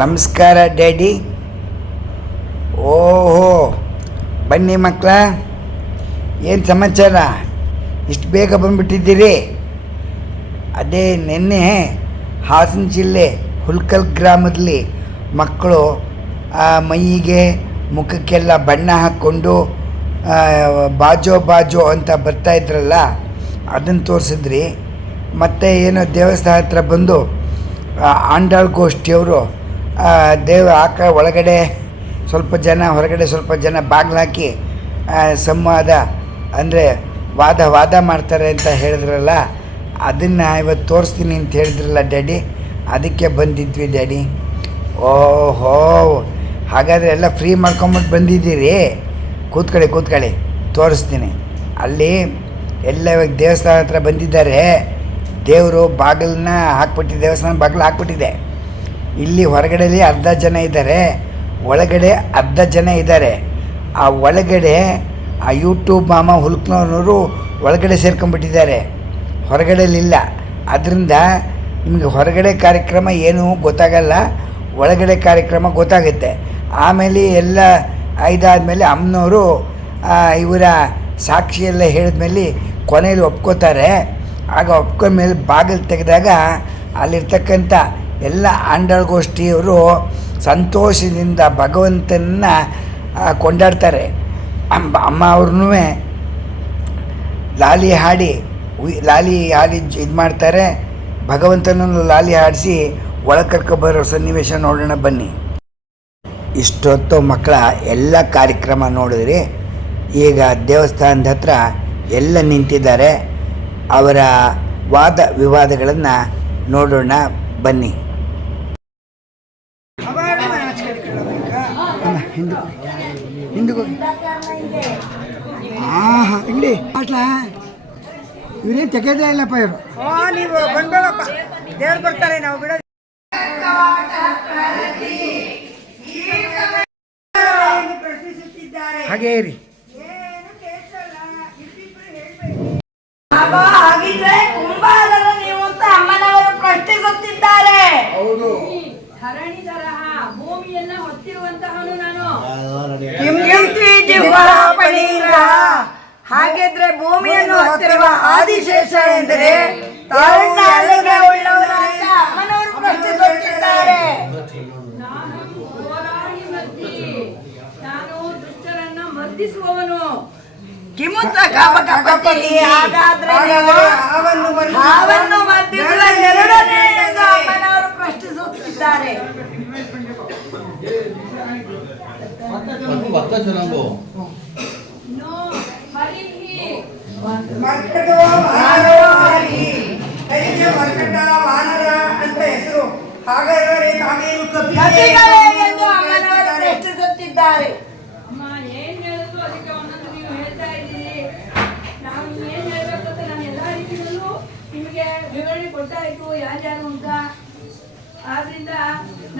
ನಮಸ್ಕಾರ ಡ್ಯಾಡಿ. ಓಹೋ, ಬನ್ನಿ ಮಕ್ಕಳ, ಏನು ಸಮಾಚಾರ? ಇಷ್ಟು ಬೇಗ ಬಂದುಬಿಟ್ಟಿದ್ದೀರಿ? ಅದೇ ನಿನ್ನೆ ಹಾಸನ ಜಿಲ್ಲೆ ಹುಲ್ಕಲ್ ಗ್ರಾಮದಲ್ಲಿ ಮಕ್ಕಳು ಮೈಯಿಗೆ ಮುಖಕ್ಕೆಲ್ಲ ಬಣ್ಣ ಹಾಕ್ಕೊಂಡು ಬಾಜೋ ಬಾಜೋ ಅಂತ ಬರ್ತಾಯಿದ್ರಲ್ಲ, ಅದನ್ನು ತೋರಿಸಿದ್ರಿ. ಮತ್ತು ಏನೋ ದೇವಸ್ಥಾನ ಹತ್ರ ಬಂದು ಆಂಡಾಳ್ ಗೋಷ್ಠಿಯವರು ಒಳಗಡೆ ಸ್ವಲ್ಪ ಜನ, ಹೊರಗಡೆ ಸ್ವಲ್ಪ ಜನ ಬಾಗಿಲಾಕಿ ಸಂವಾದ ಅಂದರೆ ವಾದ ಮಾಡ್ತಾರೆ ಅಂತ ಹೇಳಿದ್ರಲ್ಲ, ಅದನ್ನು ಇವತ್ತು ತೋರಿಸ್ತೀನಿ ಅಂತ ಹೇಳಿದ್ರಲ್ಲ ಡ್ಯಾಡಿ, ಅದಕ್ಕೆ ಬಂದಿದ್ವಿ ಡ್ಯಾಡಿ. ಓಹೋ, ಹಾಗಾದರೆ ಎಲ್ಲ ಫ್ರೀ ಮಾಡ್ಕೊಂಬಿಟ್ಟು ಬಂದಿದ್ದೀರಿ. ಕೂತ್ಕೊಳ್ಳಿ, ತೋರಿಸ್ತೀನಿ. ಅಲ್ಲಿ ಎಲ್ಲ ಇವಾಗ ದೇವಸ್ಥಾನ ಹತ್ರ ಬಂದಿದ್ದಾರೆ. ದೇವರು ಬಾಗಿಲನ್ನ ಹಾಕ್ಬಿಟ್ಟಿದೆ, ದೇವಸ್ಥಾನ ಬಾಗಿಲು ಹಾಕ್ಬಿಟ್ಟಿದೆ. ಇಲ್ಲಿ ಹೊರಗಡೆಯಲ್ಲಿ ಅರ್ಧ ಜನ ಇದ್ದಾರೆ, ಒಳಗಡೆ ಅರ್ಧ ಜನ ಇದ್ದಾರೆ. ಆ ಒಳಗಡೆ ಆ ಯೂಟ್ಯೂಬ್ ಮಾಮ ಹುಲ್ಕ್ನವರು ಒಳಗಡೆ ಸೇರ್ಕೊಂಡ್ಬಿಟ್ಟಿದ್ದಾರೆ, ಹೊರಗಡೆಲಿಲ್ಲ. ಅದರಿಂದ ನಿಮಗೆ ಹೊರಗಡೆ ಕಾರ್ಯಕ್ರಮ ಏನೂ ಗೊತ್ತಾಗಲ್ಲ, ಒಳಗಡೆ ಕಾರ್ಯಕ್ರಮ ಗೊತ್ತಾಗುತ್ತೆ. ಆಮೇಲೆ ಎಲ್ಲ ಇದಾದಮೇಲೆ ಅಮ್ಮನವರು ಇವರ ಸಾಕ್ಷಿಯೆಲ್ಲ ಹೇಳಿದ್ಮೇಲೆ ಕೊನೆಯಲ್ಲಿ ಒಪ್ಕೋತಾರೆ. ಆಗ ಒಪ್ಕೊಂಡ್ಮೇಲೆ ಬಾಗಿಲು ತೆಗೆದಾಗ ಅಲ್ಲಿರ್ತಕ್ಕಂಥ ಎಲ್ಲ ಆಂಡಾಳ್ ಗೋಷ್ಠಿಯವರು ಸಂತೋಷದಿಂದ ಭಗವಂತನ ಕೊಂಡಾಡ್ತಾರೆ. ಅಮ್ಮ ಅವ್ರೂ ಲಾಲಿ ಹಾಡಿ ಇದು ಮಾಡ್ತಾರೆ. ಭಗವಂತನನ್ನು ಲಾಲಿ ಹಾಡಿಸಿ ಒಳಗೆ ಕರ್ಕೊಬರೋ ಸನ್ನಿವೇಶ ನೋಡೋಣ ಬನ್ನಿ. ಇಷ್ಟೊತ್ತು ಮಕ್ಕಳ ಎಲ್ಲ ಕಾರ್ಯಕ್ರಮ ನೋಡಿದ್ರಿ. ಈಗ ದೇವಸ್ಥಾನದ ಹತ್ರ ಎಲ್ಲ ನಿಂತಿದ್ದಾರೆ. ಅವರ ವಾದ ವಿವಾದಗಳನ್ನು ನೋಡೋಣ ಬನ್ನಿ. ಇಲ್ಲಿ ಇವರೇನು ತೆಗೆದೇ ಇಲ್ಲಪ್ಪ ಇವರು. ನೀವು ಬಂದೋಳಪ್ಪ, ದೇವ್ರು ಬರ್ತಾರೆ, ನಾವು ಬಿಡೋದು. ಹಾಗೇ ಇರಿ. ಹಾಗಿದ್ರೆ ಕುಂಬಾರರ ನೀವು ಅಂತ ಅಮ್ಮನವರು ಪ್ರಶ್ನಿಸುತ್ತಿದ್ದಾರೆ. ಧರಣಿ ತರಹ ಭೂಮಿಯನ್ನ ಹೊತ್ತಿರುವಂತಹನು ನಾನು. ಹಾಗಿದ್ರೆ ಭೂಮಿಯನ್ನು ಹೊತ್ತಿರುವ ಆದಿಶೇಷ ಎಂದರೆ ಅಮ್ಮನವರು ಪ್ರಶ್ನಿಸುತ್ತಿದ್ದಾರೆ. ನಾನು ದುಷ್ಟರನ್ನ ಮರ್ದಿಸುವವನು. ಹಾಗಾದ್ರೆ ಹಾವನ್ನು ಮರ್ದಿಸುವ ಎರಡನೆಯದು ಅಮ್ಮನವರು ಪ್ರಶ್ನಿಸುತ್ತಿದ್ದಾರೆ. ಅಂತ ಹೆಸರು. ಹಾಗಾದರೆ ಎಂದು ಅಮ್ಮನವರು ಪ್ರಶ್ನಿಸುತ್ತಿದ್ದಾರೆ. ಅಮ್ಮ ಏನ್ ಹೇಳಿದ್ರು ಅದಕ್ಕೆ ಒಂದೊಂದು ನೀವು ಹೇಳ್ತಾ ಇದ್ದೀರಿ. ನಾವು ಏನ್ ಹೇಳ್ಬೇಕಂತ ನಾನು ಎಲ್ಲಾ ರೀತಿಯಲ್ಲೂ ನಿಮಗೆ ವಿವರಣೆ ಕೊಟ್ಟಾಯ್ತು ಯಾರ್ಯಾರು ಅಂತ. ಆದ್ರಿಂದ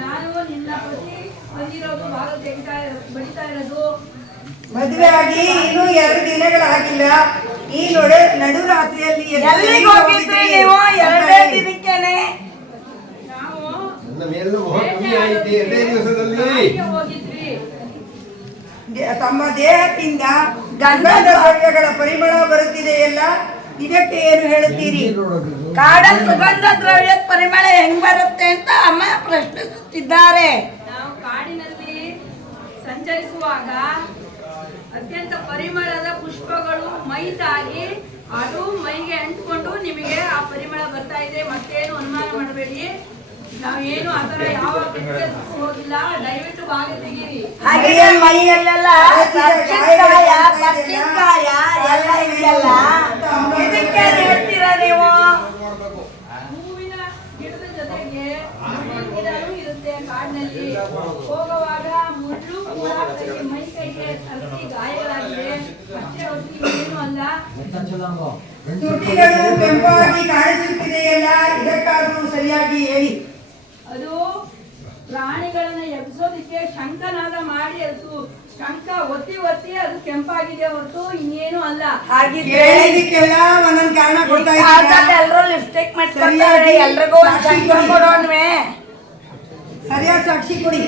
ನಾನು ನಿನ್ನ ಪತಿ ಬಂದಿರೋದು ಭಾಗ ಬಡಿತಾ ಇರೋದು. ಮದುವೆ ಆಗಿ ಇನ್ನೂ 2 ದಿನಗಳಾಗಿಲ್ಲ. ಈ ನಡುರಾತ್ರಿಯಲ್ಲಿ ಎಲ್ಲಿಗೆ ಹೋಗಿದ್ರಿ ನೀವು? 2 ದಿನಕ್ಕೇನೆ ನಾವು ಹೋಗಿದ್ವಿ. ತಮ್ಮ ದೇಹದಿಂದ ಗಂಧದ ದ್ರವ್ಯಗಳ ಪರಿಮಳ ಬರುತ್ತಿದೆಯಲ್ಲ, ಇದಕ್ಕೆ ಏನು ಹೇಳುತ್ತೀರಿ? ಕಾಡ ಸುಗಂಧ ದ್ರವ್ಯ ಪರಿಮಳ ಹೆಂಗ್ ಬರುತ್ತೆ ಅಂತ ಅಮ್ಮ ಪ್ರಶ್ನಿಸುತ್ತಿದ್ದಾರೆ. ನಾವು ಕಾಡಿನಲ್ಲಿ ಸಂಚರಿಸುವಾಗ ಅತ್ಯಂತ ಪರಿಮಳದ ಪುಷ್ಪಗಳು ಮೈ ತಾಗಿ ಅದು ಮೈಗೆ ಅಂಟಿಕೊಂಡು ನಿಮಗೆ ಆ ಪರಿಮಳ ಬರ್ತಾ ಇದೆ. ಮತ್ತೇನು ಅನುಮಾನ ಮಾಡಬೇಡಿ. ನಾವೇನು ಆತರ ಯಾವ ಹೋಗಿಲ್ಲ. ದಯವಿಟ್ಟು ಭಾಗ ತೆಗೀರಿ. ಹಾಗೆ ಮೈಯಲ್ಲೆಲ್ಲ ಕರ್ಚಿಕಾಯ ಎಲ್ಲ ಇದೆಯಲ್ಲ, ಇದಕ್ಕೆ ಹೇಳ್ತೀರಾ ನೀವು? ಹೂವಿನ ಗಿಡದ ಜೊತೆಗೆ ಗಿಡನೂ ಇರುತ್ತೆ ಕಾಡಿನಲ್ಲಿ. ಹೋಗುವಾಗ ಮುಳ್ಳು ಕೂಡ ಮೈ ಕೈಗೆ ತಲುಪಿ ಗಾಯಗಳಾಗಿದೆ, ಅಷ್ಟೇ ಹೊರತು ಏನು ಅಲ್ಲ. ತುಟಿಗಳು ಕೆಂಪಾಗಿ ಕಾಣಿಸುತ್ತಿದೆಯಲ್ಲ, ಇದಕ್ಕಾದರೂ ಸರಿಯಾಗಿ ಹೇಳಿ. ಅದು ಪ್ರಾಣಿಗಳನ್ನ ಎಬ್ಸೋದಿಕ್ಕೆ ಶಂಖನಾದ ಮಾಡಿ ಅದು ಶಂಖ ಒತ್ತಿ ಅದು ಕೆಂಪಾಗಿದೆ ಹೊರತು ಇನ್ನೇನು ಅಲ್ಲ. ಹಾಗಿದ್ರೆ ಒಂದೊಂದು ಕಾರಣ ಕೊಡ್ತಾ ಎಲ್ಲರೂ ಲಿಪ್ಸ್ಟಿಕ್ ಮಾಡ್ತಾರೆ, ಎಲ್ರಿಗೂ ಒಂದು ಶಂಖ ಕೊಡೋಣ್ವೆ. ಸರಿಯಾದ ಸಾಕ್ಷಿ ಕೊಡಿ.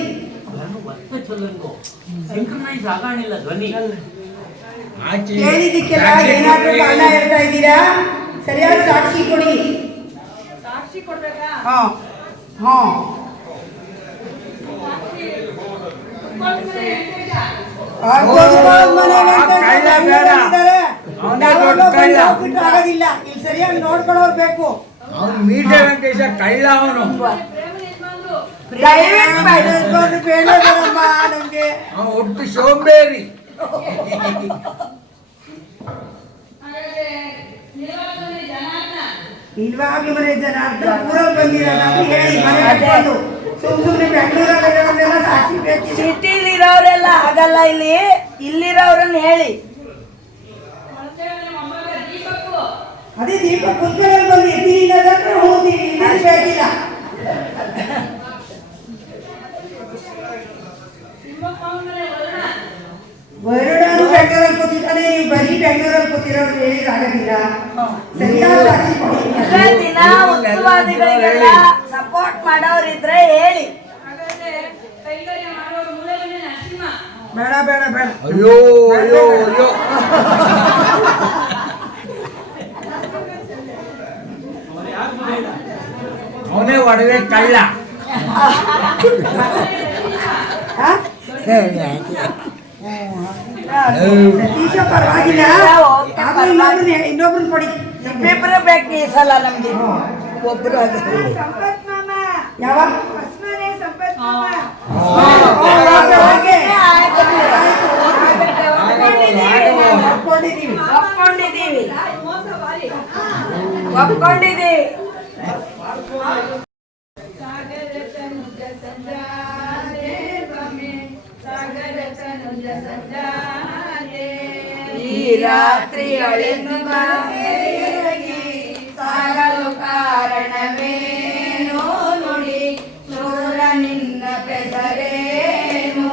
ಸಿಂಕ್ರನೈಸ್ ಆಗಾಣಿಲ್ಲ ಧ್ವನಿ. ಹೇಳಿದ್ದಕ್ಕೆಲ್ಲ ಏನಾದ್ರೂ ಕಾರಣ ಹೇಳ್ತಾ ಇದ್ದೀರಾ? ಸರಿಯಾದ ಸಾಕ್ಷಿ ಕೊಡಿ. ಸಾಕ್ಷಿ ಕೊಡ್ಬೇಕಾ? ಹಾ ಹಾ ಆಗೋದಿಲ್ಲ. ಇಲ್ಲಿ ಸರಿಯಾಗಿ ನೋಡ್ಕೊಳ್ಳೋರು ಬೇಕು. ಅವನು ಮೀಟೆ ವೆಂಕಟೇಶ ಕಳ್ಳ. ಅವನು ನಮ್ಗೆ ಒಟ್ಟು ಸೋಂಬೇರಿ. ಇಲ್ವಾಗ್ಲೂ ಮನೆ ಜನ ಊರಲ್ಲಿ ಬಂದಿರಲ್ಲ ಹೇಳಿ ಮನೆ ಕಟ್ಕೊಂಡು ಸುಮ್ಮನೆ ಬೆಂಗಳೂರಲ್ಲೆಲ್ಲ ಸಾಕ್ಷಿ ಬೇಕು. ಸಿಟಿಲಿರೋರೆಲ್ಲ ಆಗಲ್ಲ, ಇಲ್ಲಿರೋರನ್ನ ಹೇಳಿ. ಅದೇ ದೀಪ ಕುತ್ಕೊಳ್ಳಲ್ಲಿ ಬಂದು ಎತ್ತಿನಿಂದಾದ್ರೆ ಹೋಗ್ತೀವಿ, ಬೇಕಿಲ್ಲ. ವರುಣನು ಬೆಂಗಳೂರಲ್ಲಿ ಕೂತಿದ್ದಾನೆ, ನೀವು ಬರೀ ಬೆಂಗಳೂರಲ್ಲಿ ಕೂತಿರೋರು ಹೇಳಿದ್ರೆ ಆಗೋದಿಲ್ಲ. ಸರಿಯಾದ ಸಾಕ್ಷಿ ಕೊಡಿ. ದಿನ ಉತ್ಸವಾದಿಗಳಿಗೆಲ್ಲ ಸಪೋರ್ಟ್ ಮಾಡೋರಿದ್ರೆ ಹೇಳಿ. ಹಾಗಾದ್ರೆ ಕೈಗಾರಿಕೆ ಮಾಡುವ ಮೂಲವನ್ನೇ ನರಸಿಂಹ. ಬೇಡ ಬೇಡ ಬೇಡ. ಅಯ್ಯೋ ಅಯ್ಯೋ ಅಯ್ಯೋ. ಅವನೇ ಒಡವೆ ಕಳ್ಳ. ಸತೀಶ ಪರವಾಗಿಲ್ಲ. ಇನ್ನೊಬ್ರನ್ನ ಕೊಡಿ. ಇಬ್ಬಿಬ್ರು ಬೇಕು ಈ ಸಲ ನಮ್ಗೆ. ಒಬ್ರು ಸಂಪತ್ ಮಾಮ ಯಾವ ಹೊಸ್ಮನೆ ಸಂಪತ್ ಮಾಮ. ಒಪ್ಕೊಂಡಿದ್ದೀವಿ. ಮೋಸ ಬಾರಿ. ಒಪ್ಕೊಂಡಿದ್ದೀವಿ. ಸಾಗರ ತನುಜ ಸಂಜಾನೆ ಬಮೆ, ಸಾಗರ ತನುಜ ಸಂಜಾನೆ. ಈ ರಾತ್ರಿಯೊಳೆಂದು ಸಾಗಲು ಕಾರಣವೇನೋ ನುಡಿ ನೂರ ನಿನ್ನ ಬೆಸರೇನು.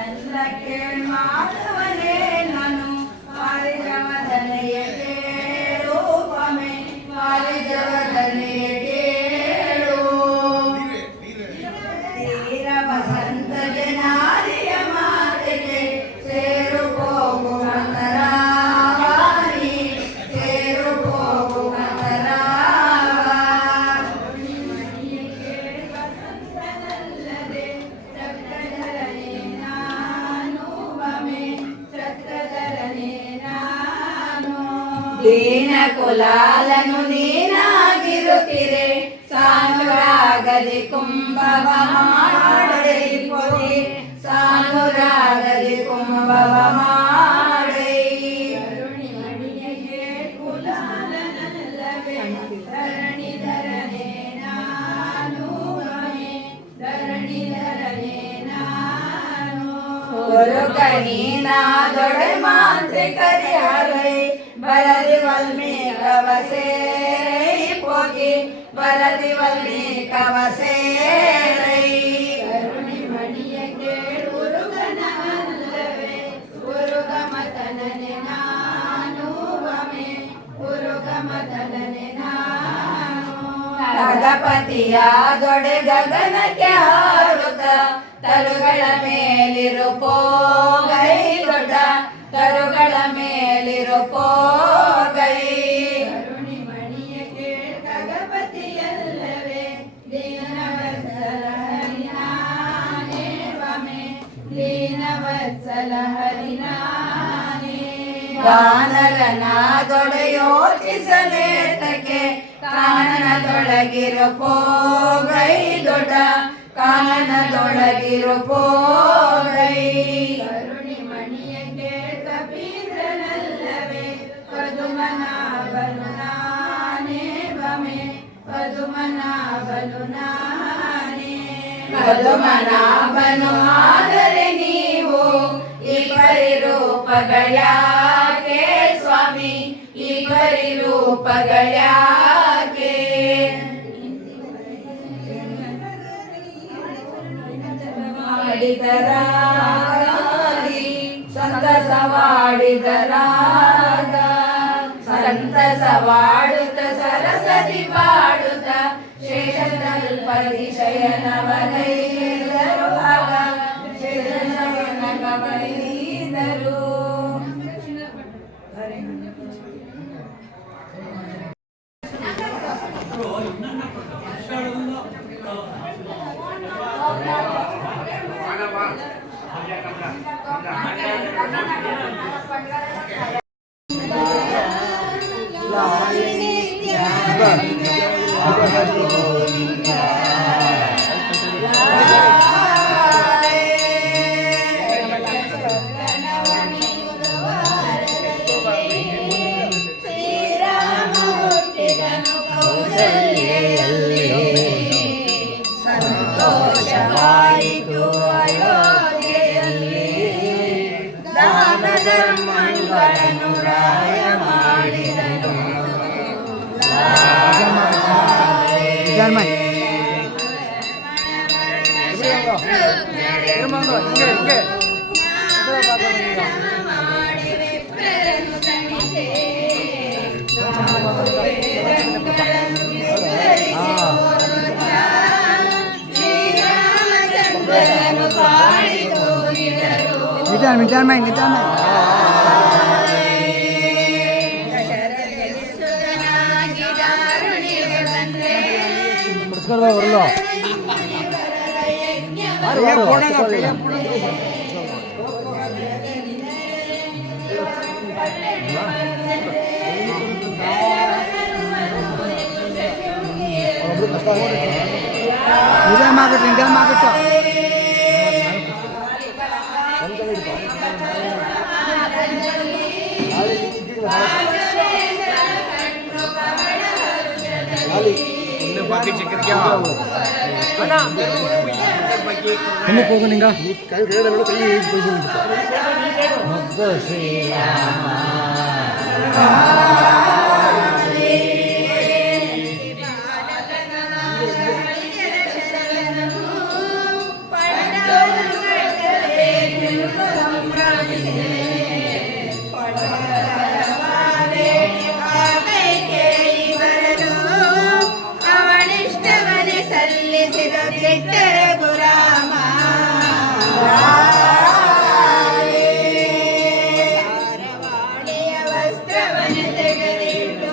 ನನ್ನ ಕೇಳ್ಮಾಡವನೇ ನಾನು ಮಾರಿದವದನೆಯ ಕೇಳು ಪಮೆ, ಮಾರಿದವದನೆಯ ಕೇಳು. ತೀರ ವಸಂತ ಜನಾರಿಯ ಮಾತೆಗೆ ಸೇರು ಹೋಗು ಮಂತರಾವಾಣಿ, ಸೇರು ಹೋಗು ಮಂತರಾವ. ವಸಂತನಲ್ಲದೆ ಚಕ್ರಧರನೇ ನಾನು ಬಮೆ, ಚಕ್ರಧರನೇ ನಾನು. ದೀನ ಕುಲಾಲನು ನೀನಾಗಿರುತ್ತಿರೆ, ಸಾನುರಾಗದಿ ಕುಂಭವ ಮಾಡೈ ಪೊದೆ, ಸಾನುರಾಗದಿ ಕುಂಭವ ಮಾಡೈ. ಕರುಣಿಮಣಿಯಗೆ ಕುಲಾಲನಲ್ಲವೇ, ಧರಣಿಧರನೇ ನಾನು ಬಮೆ, ಧರಣಿಧರನೇ ನಾನು. ಗುರುಕಣೀನಾದೊಡೆ ಮಾಂತ್ರಿಕರಿ ಹರೈ, ಬರದಿ ವಲ್ಮೀಕವ ಸೇರೈ ಪೋಗಿ, ಬರದಿ ವಲ್ಮೀಕವ ಸೇರೈ. ಕರುಣಿಮಣಿಯಗೆ ಗುರುಗಣವಲ್ಲವೇ, ಗುರುಗಮತನನೆ ನಾನು ಬಮೆ, ಗುರುಗಮತನನೆ ನಾನು. ಗಗಪತಿಯಾದೊಡೆ ಗಗನಕ್ಕೆ ಹಾರುತ್ತ, ತರುಗಳ ಮೇಲಿರು ಪೋಗೈ ದೊಡ್ಡ, ತರುಗಳ ಮೇಲಿರು ಪೋಗೈ. ಕರುಣಿಮಣಿಯಗೆ ಗಗಪತಿಯಲ್ಲವೇ, ದೀನವತ್ಸಲ ಹರಿನಾನೇ ಬಮೆ, ದೀನವತ್ಸಲ ಹರಿನಾನೇ. ವಾನರನಾದೊಡೆ ಯೋಚಿಸಲೇತಕ್ಕೆ, ಕಾನನದೊಳಗಿರು ಪೋಗೈ ದೊಡ್ಡ, ಕಾನನದೊಳಗಿರು ಪೋಗೈ. ಕರುಣಿಮಣಿಯಗೆ ಕಬೀರನಲ್ಲವೇ, ಪದುಮನಾಭನು ನಾನೇ ಬಮೆ, ಪದುಮನಾಭನು ನಾನೇ. ಪದುಮನಾಭನು ಆದರೆ ನೀವು ಈ ಪರಿರೂಪಗಳ್ಯಾಕೆ ಸ್ವಾಮಿ, ಈ ಪರಿರೂಪಗಳ್ಯಾಕೆ. ಹಾಡಿದರಾಗಿ ಸಂತಸವಾಡಿದರಾಗ ಸಂತಸವಾಡುತ್ತ ಸರಸದಿ ಬಾಡುತ್ತ ಶೇಷತಲ್ಪದಿ ಶಯನವನೈದರು ಆಗ ಶೇಷಶಯನ ಕವೈದರು. ಶ್ರೀರಾಮ ಹುಟ್ಟಿದನು ಕೌಸಲ್ಯೆಯಲ್ಲಿ ಸಂತೋಷವಾಯಿತು ಅಯೋಧ್ಯೆಯಲ್ಲಿ ದಾನ ಧರ್ಮಗಳನ್ನು ರಾಯ ಮಾಡಿದನು. ಅವನಿಷ್ಟವನೇ ಸಲ್ಲಿಸಿದ ಕೆಟ್ಟರ ಗುರಾಮ ಧಾರವಾಡಿಯ ವಸ್ತ್ರವನ್ನು ತೆಗೆದಿಟ್ಟು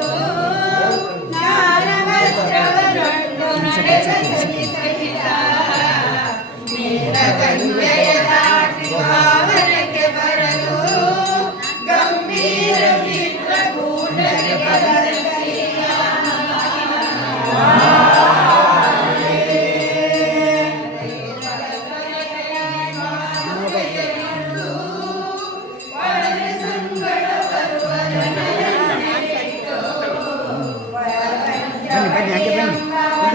ನಾರ ವಸ್ತ್ರವನ್ನೊಂದು ನಡೆದ ಸಹಿತ ನೀಲಗಂಗೆಯ ದಾಟಿ ಭಾವನಕ್ಕೆ ಬರಲು ಗಂಭೀರ ಚಿತ್ರಕೂಟಕ್ಕೆ ಬರಲು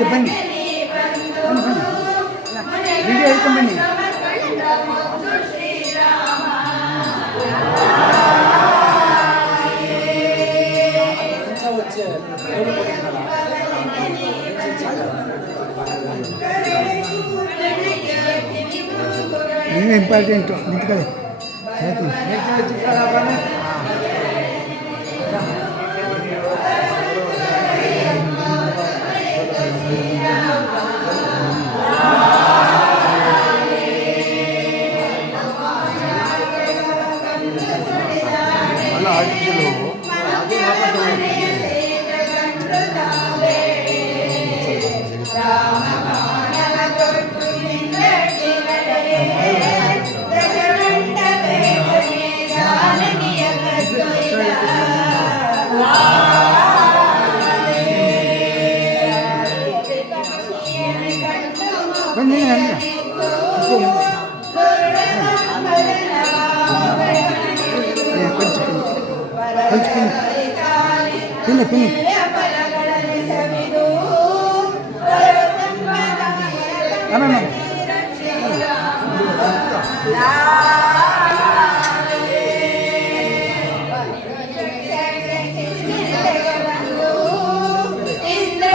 ಬನ್ನಿ ವಿಡಿಯೋ ಹೇಳ್ಕೊಂಡು ಬನ್ನಿ. ನೀವೇ ಇಂಪಾರ್ಟೆಂಟು ನಿಂತ್ಕೊಳ್ಳಿ ಹೇಳ್ತೀನಿ. ಬನ್ನಿ ಪಿನ್ನಿ ಪಿನ್ನಿ ಇಂದ್ರ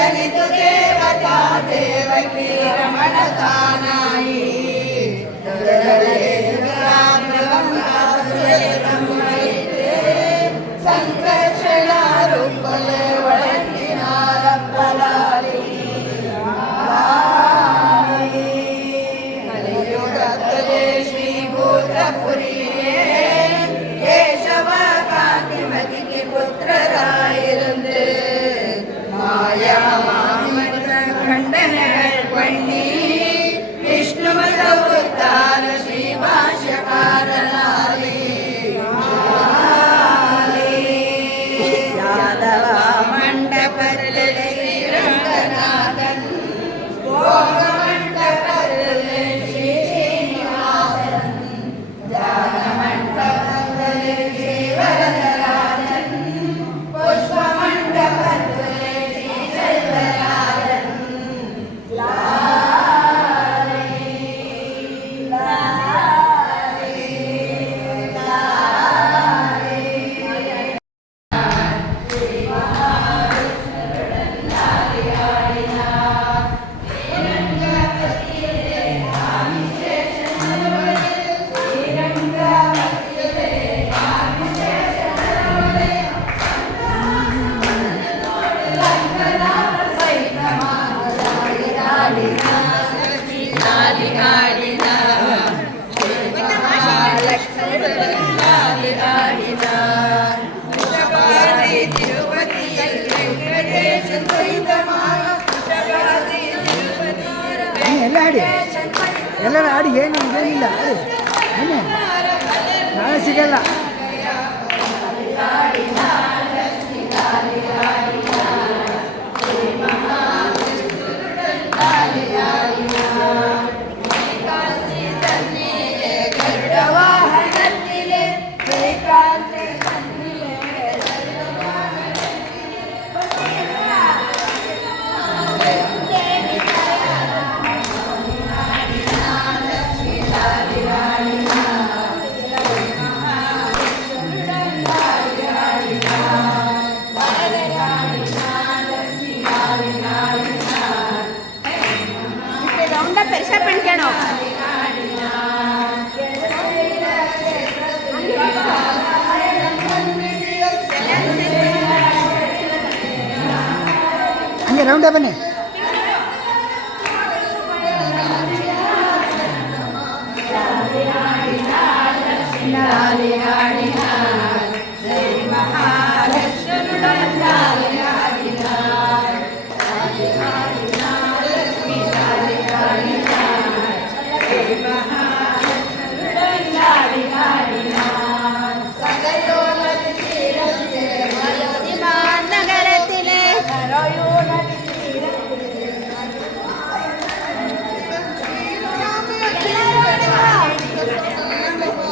जनितु देवता देवकी रमणतानाई संकर्षण रूपले वळंगिनारಪ್ಪಲಾಲಿ ಕಲಿಯುಗದಲ್ಲಿ ಶ್ರೀಭೂತಪುರಿಯೇ ಕೇಶವ ಕಾಂತಿಮತಿಗೆ ಪುತ್ರರಾಯಿರಂದು ಮಾಯಾ ಮಾಮಿಮತ್ರ ಖಂಡನೆಗಳ ಪಣ್ಣಿ ವಿಷ್ಣು ಮತ ಉದ್ಧಾರ ಶ್ರೀ ಭಾಷ್ಯಕಾರನಾಲಿ ಯಾದವ ಮಂಟಪದಲ್ಲಿ ಶ್ರೀರಂಗನಾಥನ್ ಭೋಗ ಮಂಟಪದಲ್ಲಿ ಶ್ರೀ ಶ್ರೀನಿವಾಸನ್ ಧ್ಯಾನ ಮಂಟಪದಲ್ಲಿ ಶ್ರೀ ವರದರಾಜನ್ ಪುಷ್ಪ ಮಂಟಪದಲ್ಲಿ ಶ್ರೀ ಚಂದ್ರರಾಜನ್ ಲಾಲಿ ಲಾಲಿ ಲಾಲಿ ಎಲ್ಲ ಆಡಿ ಎಲ್ಲರೂ ಆಡಿ ಏನು ಇದೇನಿಲ್ಲ ಆಡಿ ಏನು ನಾಳೆ ಸಿಗಲ್ಲ ಹಂಗೆ ರೌಂಡೇ ಬನ್ನಿ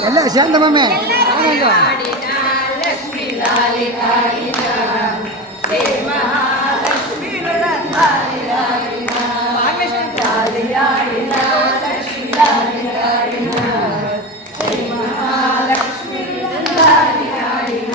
ಎಲ್ಲ ಶಾಂತಮಮ್ಮೆ ಲಕ್ಷ್ಮೀ ಲಾಲಿ ಕಾಡಿನ ಶ್ರೀ ಮಹಾಲಕ್ಷ್ಮೀ ಲಾಲಿ ಕಾಡಿನ ಲಾಲಿ ಕಾಡಿನ ಲಕ್ಷ್ಮೀ ಲಾಲಿ ಕಾಡಿನ ಶ್ರೀ ಮಹಾಲಕ್ಷ್ಮೀ ಲಾಲಿ ಕಾಡಿನ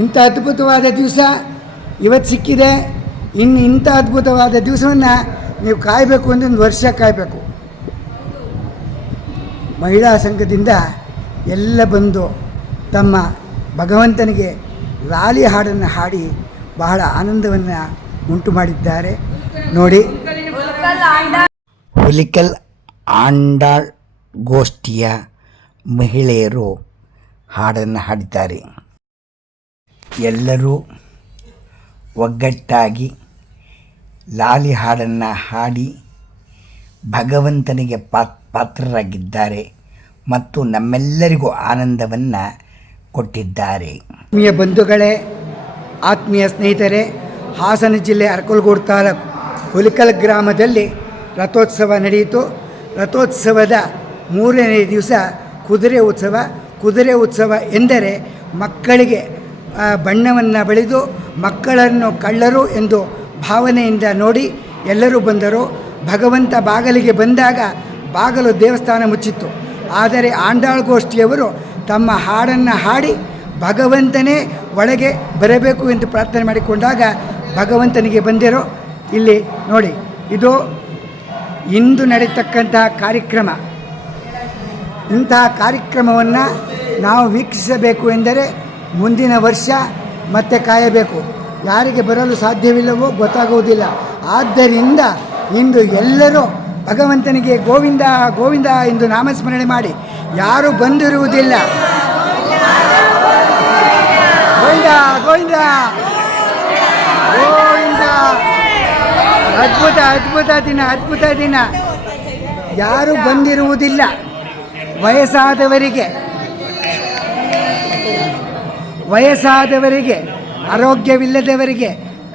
ಇಂಥ ಅದ್ಭುತವಾದ ದಿವಸ ಇವತ್ತು ಸಿಕ್ಕಿದೆ. ಇನ್ನು ಇಂಥ ಅದ್ಭುತವಾದ ದಿವಸವನ್ನು ನೀವು ಕಾಯಬೇಕು ಅಂದರೆ 1 ವರ್ಷ ಕಾಯಬೇಕು. ಮಹಿಳಾ ಸಂಘದಿಂದ ಎಲ್ಲ ಬಂದು ತಮ್ಮ ಭಗವಂತನಿಗೆ ಲಾಲಿ ಹಾಡನ್ನು ಹಾಡಿ ಬಹಳ ಆನಂದವನ್ನು ಉಂಟು ಮಾಡಿದ್ದಾರೆ. ನೋಡಿ, ಹುಲಿಕಲ್ ಆಂಡಾಳ್ ಗೋಷ್ಠಿಯ ಮಹಿಳೆಯರು ಹಾಡನ್ನು ಹಾಡಿದ್ದಾರೆ. ಎಲ್ಲರೂ ಒಗ್ಗಟ್ಟಾಗಿ ಲಾಲಿ ಹಾಡನ್ನು ಹಾಡಿ ಭಗವಂತನಿಗೆ ಪಾತ್ರರಾಗಿದ್ದಾರೆ ಮತ್ತು ನಮ್ಮೆಲ್ಲರಿಗೂ ಆನಂದವನ್ನು ಕೊಟ್ಟಿದ್ದಾರೆ. ಆತ್ಮೀಯ ಬಂಧುಗಳೇ, ಆತ್ಮೀಯ ಸ್ನೇಹಿತರೆ, ಹಾಸನ ಜಿಲ್ಲೆ ಅರಕಲಗೂಡು ತಾಲೂಕು ಹುಲಿಕಲ್ ಗ್ರಾಮದಲ್ಲಿ ರಥೋತ್ಸವ ನಡೆಯಿತು. ರಥೋತ್ಸವದ 3ನೇ ದಿವಸ ಕುದುರೆ ಉತ್ಸವ. ಕುದುರೆ ಉತ್ಸವ ಎಂದರೆ ಮಕ್ಕಳಿಗೆ ಬಣ್ಣವನ್ನು ಬಳಿದು ಮಕ್ಕಳನ್ನು ಕಳ್ಳರು ಎಂದು ಭಾವನೆಯಿಂದ ನೋಡಿ ಎಲ್ಲರೂ ಬಂದರು. ಭಗವಂತ ಬಾಗಿಲಿಗೆ ಬಂದಾಗ ಬಾಗಿಲು ದೇವಸ್ಥಾನ ಮುಚ್ಚಿತ್ತು. ಆದರೆ ಆಂಡಾಳ್ ಗೋಷ್ಠಿಯವರು ತಮ್ಮ ಹಾಡನ್ನು ಹಾಡಿ ಭಗವಂತನೇ ಒಳಗೆ ಬರಬೇಕು ಎಂದು ಪ್ರಾರ್ಥನೆ ಮಾಡಿಕೊಂಡಾಗ ಭಗವಂತನಿಗೆ ಬಂದಿರೋ ಇಲ್ಲಿ ನೋಡಿ, ಇದು ಇಂದು ನಡೀತಕ್ಕಂತಹ ಕಾರ್ಯಕ್ರಮ. ಇಂತಹ ಕಾರ್ಯಕ್ರಮವನ್ನು ನಾವು ವೀಕ್ಷಿಸಬೇಕು ಎಂದರೆ ಮುಂದಿನ ವರ್ಷ ಮತ್ತೆ ಕಾಯಬೇಕು. ಯಾರಿಗೆ ಬರಲು ಸಾಧ್ಯವಿಲ್ಲವೋ ಗೊತ್ತಾಗುವುದಿಲ್ಲ. ಆದ್ದರಿಂದ ಇಂದು ಎಲ್ಲರೂ ಭಗವಂತನಿಗೆ ಗೋವಿಂದ ಗೋವಿಂದ ಎಂದು ನಾಮಸ್ಮರಣೆ ಮಾಡಿ. ಯಾರು ಬಂದಿರುವುದಿಲ್ಲ, ಗೋವಿಂದ ಗೋವಿಂದ ಗೋವಿಂದ. ಅದ್ಭುತ ಅದ್ಭುತ ದಿನ, ಅದ್ಭುತ ದಿನ. ಯಾರು ಬಂದಿರುವುದಿಲ್ಲ, ವಯಸ್ಸಾದವರಿಗೆ ಆರೋಗ್ಯವಿಲ್ಲದವರಿಗೆ,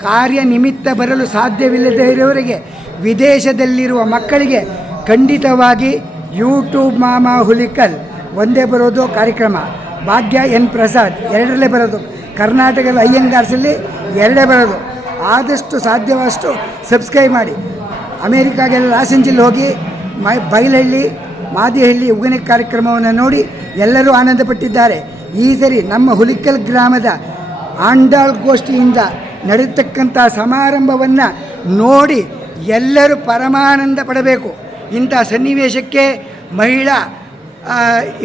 ಕಾರ್ಯನಿಮಿತ್ತ ಬರಲು ಸಾಧ್ಯವಿಲ್ಲದೇ ಇರುವವರಿಗೆ, ವಿದೇಶದಲ್ಲಿರುವ ಮಕ್ಕಳಿಗೆ ಖಂಡಿತವಾಗಿ ಯೂಟ್ಯೂಬ್ ಮಾಮಾ ಹುಲಿಕಲ್ ಒಂದೇ ಬರೋದು ಕಾರ್ಯಕ್ರಮ. ಭಾಗ್ಯ ಎನ್ ಪ್ರಸಾದ್ 2ರಲ್ಲೇ ಬರೋದು. ಕರ್ನಾಟಕದ ಅಯ್ಯಂಗಾರ್ಸಲ್ಲಿ 2 ಬರೋದು. ಆದಷ್ಟು ಸಾಧ್ಯವಷ್ಟು ಸಬ್ಸ್ಕ್ರೈಬ್ ಮಾಡಿ. ಅಮೇರಿಕಾಗೆಲ್ಲ ಲಾಸ್ ಏಂಜಲ್ ಹೋಗಿ ಬೈಲಹಳ್ಳಿ, ಮಾದಿಹಳ್ಳಿ ಉಗನೆ ಕಾರ್ಯಕ್ರಮವನ್ನು ನೋಡಿ ಎಲ್ಲರೂ ಆನಂದಪಟ್ಟಿದ್ದಾರೆ. ಈ ಸರಿ ನಮ್ಮ ಹುಲಿಕಲ್ ಗ್ರಾಮದ ಆಂಡಾಳ್ ಗೋಷ್ಠಿಯಿಂದ ನಡೆಯತಕ್ಕಂಥ ಸಮಾರಂಭವನ್ನು ನೋಡಿ ಎಲ್ಲರೂ ಪರಮಾನಂದ ಪಡಬೇಕು. ಇಂಥ ಸನ್ನಿವೇಶಕ್ಕೆ ಮಹಿಳಾ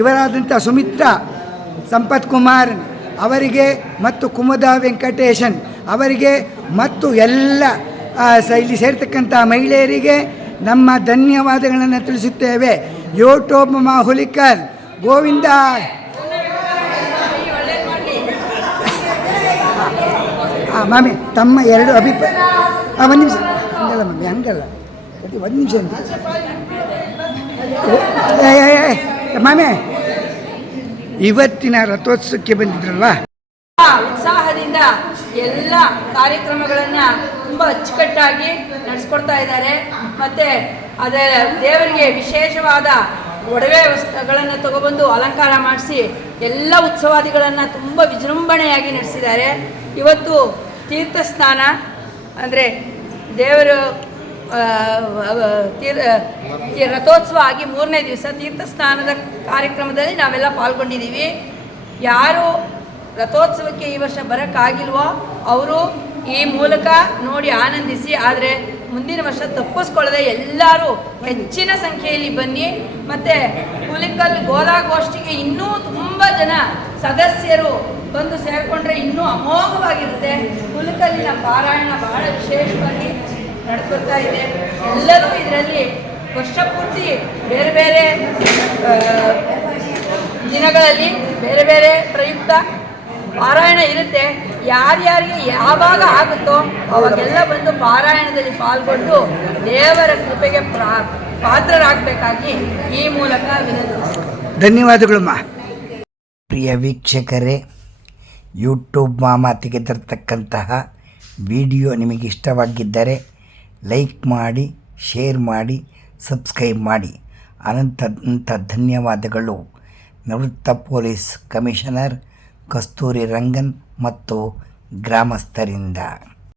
ಇವರಾದಂಥ ಸುಮಿತ್ರಾ ಸಂಪತ್ ಕುಮಾರ್ ಅವರಿಗೆ ಮತ್ತು ಕುಮುದಾ ವೆಂಕಟೇಶನ್ ಅವರಿಗೆ ಮತ್ತು ಎಲ್ಲ ಇಲ್ಲಿ ಸೇರ್ತಕ್ಕಂಥ ಮಹಿಳೆಯರಿಗೆ ನಮ್ಮ ಧನ್ಯವಾದಗಳನ್ನು ತಿಳಿಸುತ್ತೇವೆ. ಯೂಟ್ಯೂಬ್ ಮಾಮಾ ಹುಲಿಕಲ್ ಗೋವಿಂದ. ಮಾಮಿ ತಮ್ಮ 2 ಅಭಿಪ್ರಾಯ. 1 ನಿಮಿಷ. ಹಂಗಲ್ಲ ಮಮ್ಮಿ, ಹಂಗಲ್ಲ. 1 ನಿಮಿಷ ಅಂತ ಮಾಮಿ, ಇವತ್ತಿನ ರಥೋತ್ಸವಕ್ಕೆ ಬಂದಿದ್ರಲ್ವ, ಉತ್ಸಾಹದಿಂದ ಎಲ್ಲ ಕಾರ್ಯಕ್ರಮಗಳನ್ನು ತುಂಬ ಅಚ್ಚುಕಟ್ಟಾಗಿ ನಡೆಸ್ಕೊಡ್ತಾ ಇದ್ದಾರೆ. ಮತ್ತು ಅದರ ದೇವರಿಗೆ ವಿಶೇಷವಾದ ಒಡವೆಗಳನ್ನು ತಗೊಬಂದು ಅಲಂಕಾರ ಮಾಡಿಸಿ ಎಲ್ಲ ಉತ್ಸವಾದಿಗಳನ್ನು ತುಂಬ ವಿಜೃಂಭಣೆಯಾಗಿ ನಡೆಸಿದ್ದಾರೆ. ಇವತ್ತು ತೀರ್ಥ ಸ್ನಾನ ಅಂದರೆ ದೇವರು ರಥೋತ್ಸವ ಆಗಿ 3ನೇ ದಿವಸ ತೀರ್ಥ ಸ್ನಾನದ ಕಾರ್ಯಕ್ರಮದಲ್ಲಿ ನಾವೆಲ್ಲ ಪಾಲ್ಗೊಂಡಿದ್ದೀವಿ. ಯಾರು ರಥೋತ್ಸವಕ್ಕೆ ಈ ವರ್ಷ ಬರೋಕ್ಕಾಗಿಲ್ವೋ ಅವರು ಈ ಮೂಲಕ ನೋಡಿ ಆನಂದಿಸಿ. ಆದರೆ ಮುಂದಿನ ವರ್ಷ ತಪ್ಪಿಸ್ಕೊಳ್ಳದೆ ಎಲ್ಲರೂ ಹೆಚ್ಚಿನ ಸಂಖ್ಯೆಯಲ್ಲಿ ಬನ್ನಿ. ಮತ್ತು ಹುಲಿಕಲ್ ಗೋಷ್ಠಿಗೆ ಇನ್ನೂ ತುಂಬ ಜನ ಸದಸ್ಯರು ಬಂದು ಸೇರಿಕೊಂಡ್ರೆ ಇನ್ನೂ ಅಮೋಘವಾಗಿರುತ್ತೆ. ಹುಲಿಕಲ್ಲಿನ ಪಾರಾಯಣ ಬಹಳ ವಿಶೇಷವಾಗಿ ನಡ್ಕೊಳ್ತಾ ಇದೆ. ಎಲ್ಲರೂ ಇದರಲ್ಲಿ ವರ್ಷಪೂರ್ತಿ ಬೇರೆ ಬೇರೆ ದಿನಗಳಲ್ಲಿ ಬೇರೆ ಬೇರೆ ಪ್ರಯುಕ್ತ ಪಾರಾಯಣ ಇರುತ್ತೆ. ಯಾರ್ಯಾರಿಗೆ ಯಾವಾಗ ಆಗುತ್ತೋ ಅವಾಗೆಲ್ಲ ಬಂದು ಪಾರಾಯಣದಲ್ಲಿ ಪಾಲ್ಗೊಂಡು ದೇವರ ಕೃಪೆಗೆ ಪಾತ್ರರಾಗಬೇಕಾಗಿ ಈ ಮೂಲಕ ವಿನಂತಿಸ್ತೀನಿ. ಧನ್ಯವಾದಗಳಮ್ಮ. ಪ್ರಿಯ ವೀಕ್ಷಕರೇ, ಯೂಟ್ಯೂಬ್ ಮಾಮಾ ತೆಗೆದಿರ್ತಕ್ಕಂತಹ ವಿಡಿಯೋ ನಿಮಗೆ ಇಷ್ಟವಾಗಿದ್ದರೆ ಲೈಕ್ ಮಾಡಿ, ಶೇರ್ ಮಾಡಿ, ಸಬ್ಸ್ಕ್ರೈಬ್ ಮಾಡಿ. ಅನಂತ ಧನ್ಯವಾದಗಳು. ನಿವೃತ್ತ ಪೊಲೀಸ್ ಕಮಿಷನರ್ ಕಸ್ತೂರಿ ರಂಗನ್ ಮತ್ತು ಗ್ರಾಮಸ್ಥರಿಂದ.